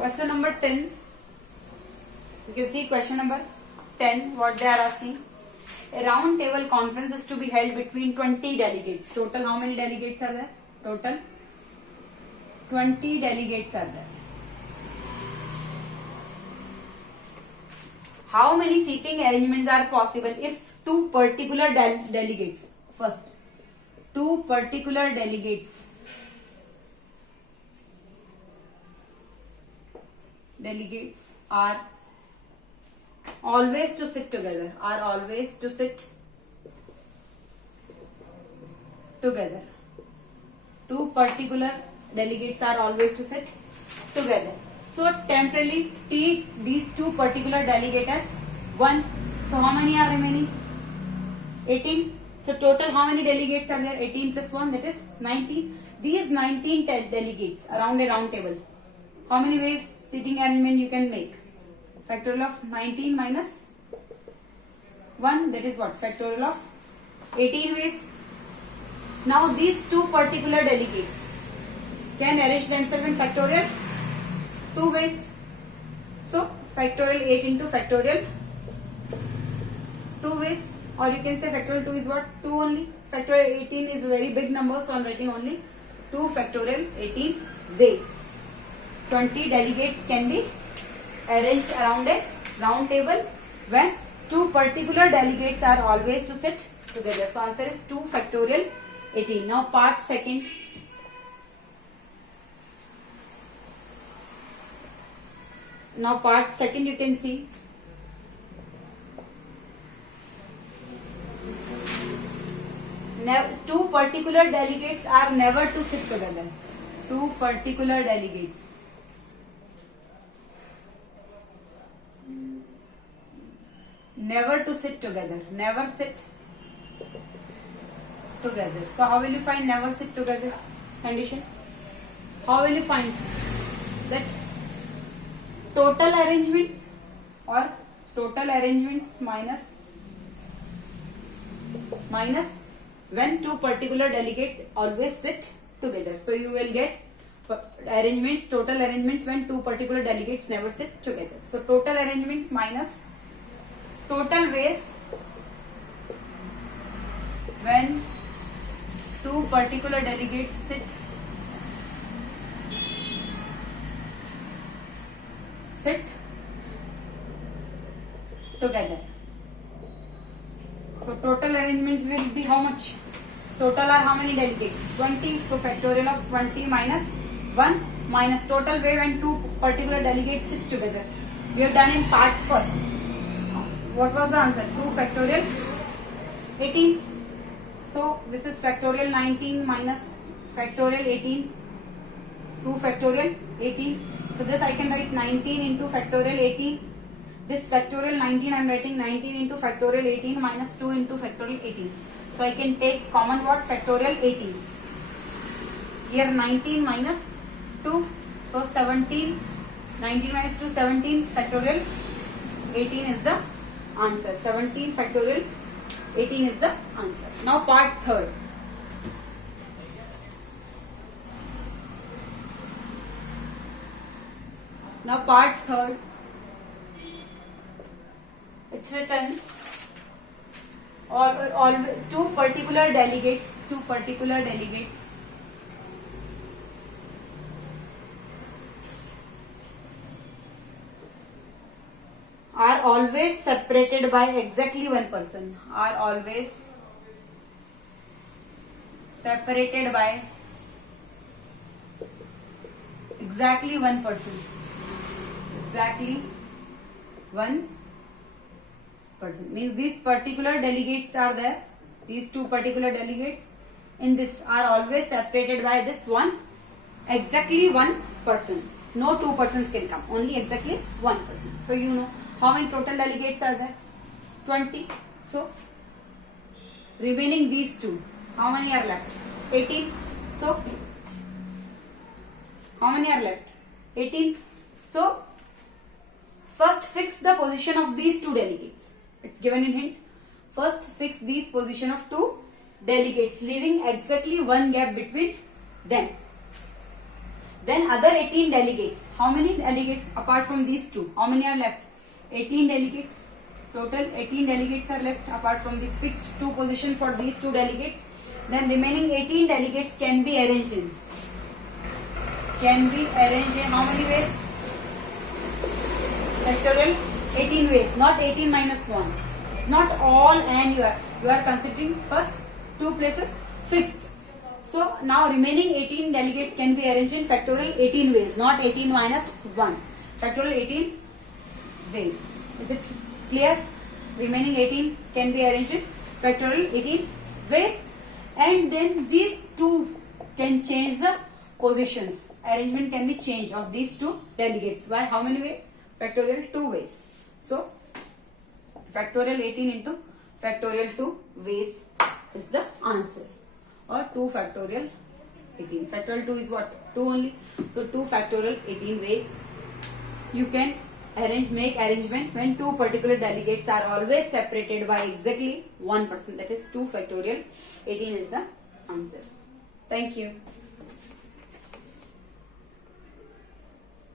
Question number 10. You can see question number 10, what they are asking. A round table conference is to be held between 20 delegates. Total how many delegates are there? Total 20 delegates are there. How many seating arrangements are possible if two particular delegates, first, two particular delegates are always to sit together, Two particular delegates are always to sit together. So temporarily treat these two particular delegates as 1. So how many are remaining? 18. So total how many delegates are there? 18 plus 1, that is 19. These 19 delegates around a round table. How many ways seating arrangement you can make? Factorial of 19 minus 1, that is what? Factorial of 18 ways. Now these two particular delegates can arrange themselves in factorial 2 ways. So factorial 8 into factorial 2 ways, or you can say factorial 2 is what? 2 only. Factorial 18 is a very big number, so I am writing only 2 factorial 18 ways. 20 delegates can be arranged around a round table when two particular delegates are always to sit together. So answer is 2 factorial 18. Now part second. You can see two particular delegates are never to sit together. Two particular delegates never to sit together. Never sit together. So how will you find never sit together condition? How will you find that? Total arrangements minus when two particular delegates always sit together. So you will get total arrangements when two particular delegates never sit together. So total arrangements minus total ways when two particular delegates sit together. So total arrangements will be how much? Total are how many delegates? 20. So factorial of 20 minus 1 minus total way when two particular delegates sit together. We have done in part first. What was the answer? 2 factorial 18. So this is factorial 19 minus factorial 18. 2 factorial 18. So this I can write 19 into factorial 18. This factorial 19 I am writing 19 into factorial 18 minus 2 into factorial 18. So I can take common what? Factorial 18. Here 19 minus 2. So 17. 19 minus 2, 17 factorial 18 is the answer. 17 factorial 18 is the answer. Now part third. It's written all two particular delegates are always separated by exactly one person. Are always separated by exactly one person. Exactly one person. Means these particular delegates are there. These two particular delegates in this are always separated by this one. Exactly one person. No two persons can come. Only exactly one person. So you know. How many total delegates are there? 20. So, remaining these two, how many are left? 18. So, how many are left? 18. So, first fix the position of these two delegates. It's given in hint. First fix these position of two delegates, leaving exactly one gap between them. Then other 18 delegates. How many delegates apart from these two? How many are left? 18 delegates. Total 18 delegates are left apart from this fixed 2 position for these 2 delegates. Then remaining 18 delegates can be arranged in. Can be arranged in how many ways? Factorial 18 ways, not 18 minus 1. It's not all and you are considering first 2 places fixed. So now remaining 18 delegates can be arranged in factorial 18 ways, not 18 minus 1. Factorial 18 ways. Is it clear? Remaining 18 can be arranged in factorial 18 ways, and then these 2 can change the positions. Arrangement can be changed of these 2 delegates. By how many ways? Factorial 2 ways. So factorial 18 into factorial 2 ways is the answer, or 2 factorial 18. Factorial 2 is what? 2 only. So 2 factorial 18 ways. You can make arrangement when 2 particular delegates are always separated by exactly 1%. That is 2 factorial 18 is the answer. Thank you.